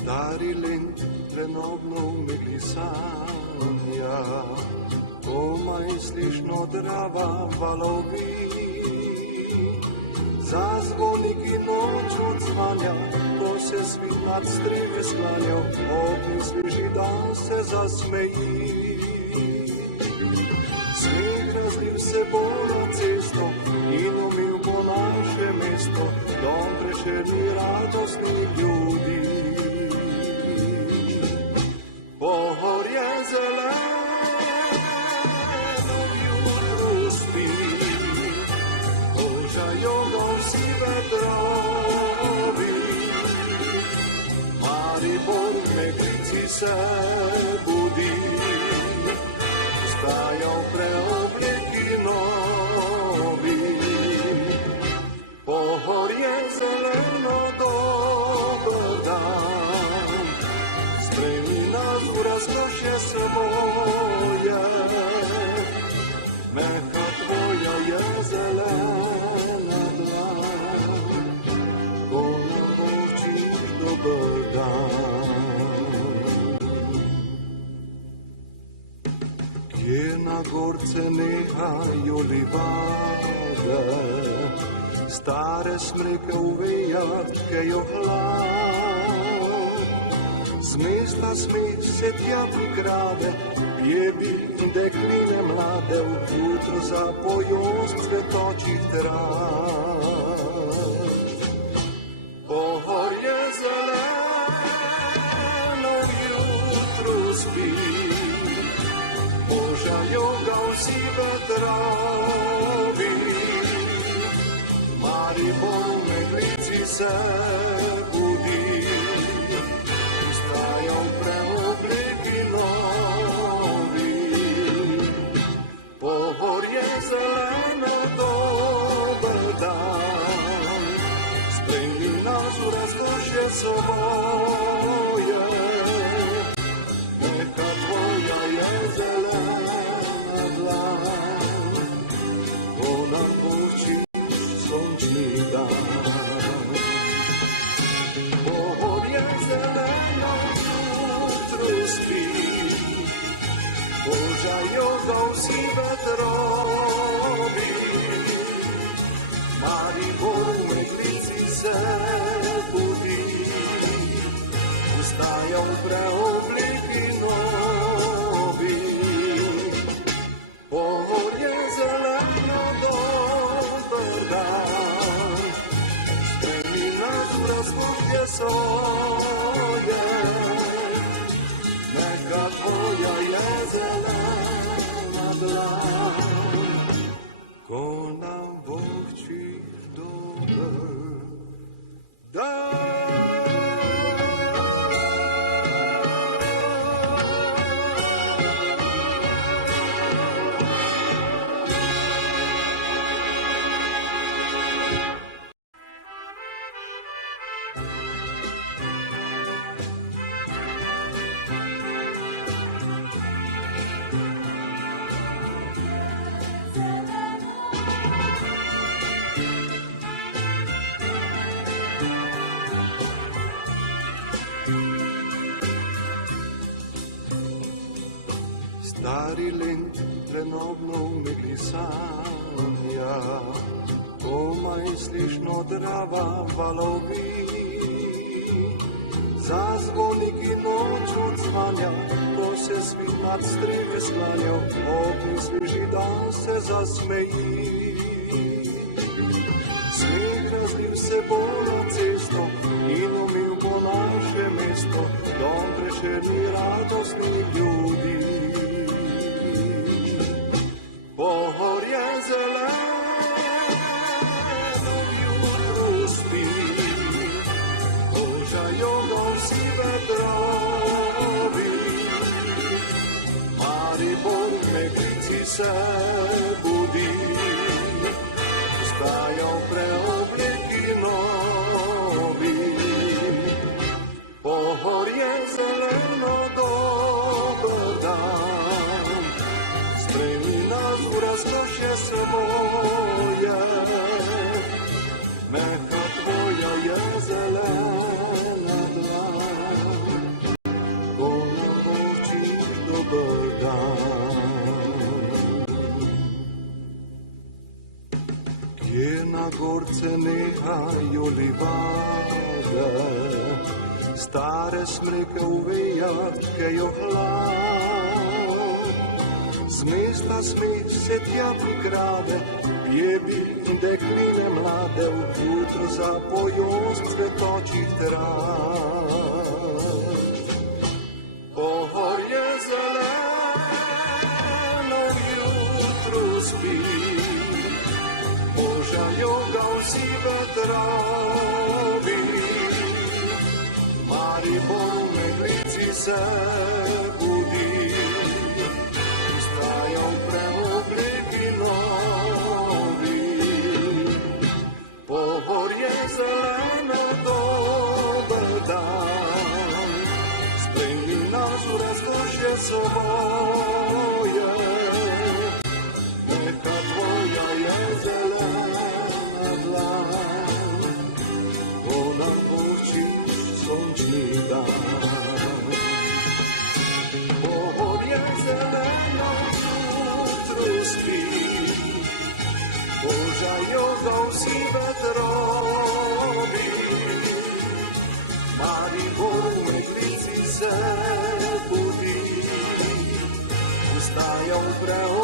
Stari len trenobno v megli sanja, komaj slišno drava valovi. Zazvoniki noč odzvanja, ko se svit nad strehe sklanjal, obmisli židan se zasmeji. Smeh razlil se bo na cesto in umil bo naše mesto, dom prešerni radostni ljudi. Pohorje zeleno jutru spi, kožajo ga vsi vetrovi. Maribor v meglici se budi, vstajajo preobleki novi. Pohorje zeleno dober dan, sprejmi nas v razkošje svoje. Mehka tvoja je zelena dlan, ko nam vočiš dober dan. Kje na gorce nehajo livade, stare smreke v vejah tkejo hlad. Z mesta smeh se tja prikrade, pjevi in dekline mlade, v jutro zapojo z cvetočih trav. Pohorje zeleno jutru spi, božajo ga vsi vetrovi. Maribor v meglici se budi, vstajajo preobleki novi. Pohorje zeleno dober dan, sprejmi nas v razkošje svoje. Neka tvoja je zelena dlan, ko nam vočiš sončni dan. Pohorje zeleno jutru spi, božajo ga vsi vetrovi. Maribor v meglici se budi, vstajajo preobleki novi. Pohorje zeleno dober dan, sprejmi nas v razkošje svoje. Neka tvoja je zelena dlan, ko nam vočiš dober dan. Stari len trenobno v megli sanja, komaj slišno drava valovi. Zazvoniki noč odzvanja, ko se svit nad strehe sklanjal, obmisli židan se zasmeji. Smeh razlil se bo na cesto in umil bo naše mesto, dom prešerni radostni ljudi. Pohorje zeleno jutru spi, božajo ga vsi vetrovi. Maribor v meglici se budi, rozkosze swoje. Neka twoja je zelena dlań, bo nam wrócisz dobry dan. Gdzie na górce niechaj livade, stare smrike uvijat kejo hlad. Z mesta smih se tja prikrade, bjebi dekline mlade, jutro zapojo z cvetočih trav. Pohorje zeleno jutru spi, požaljo ga vsi vetrovi. Maribor v meglici se budi, vstajajo preobleki novi. Pohorje zeleno dober dan, spremni nas v razkošje svoje. Neka tvoja je zelena dlan, ko nam voščiš sončni dan. Pohorje zeleno jutru spi, požajo ga vsi vetrovi. Maribor v meglici se budi, vstaja v preobleki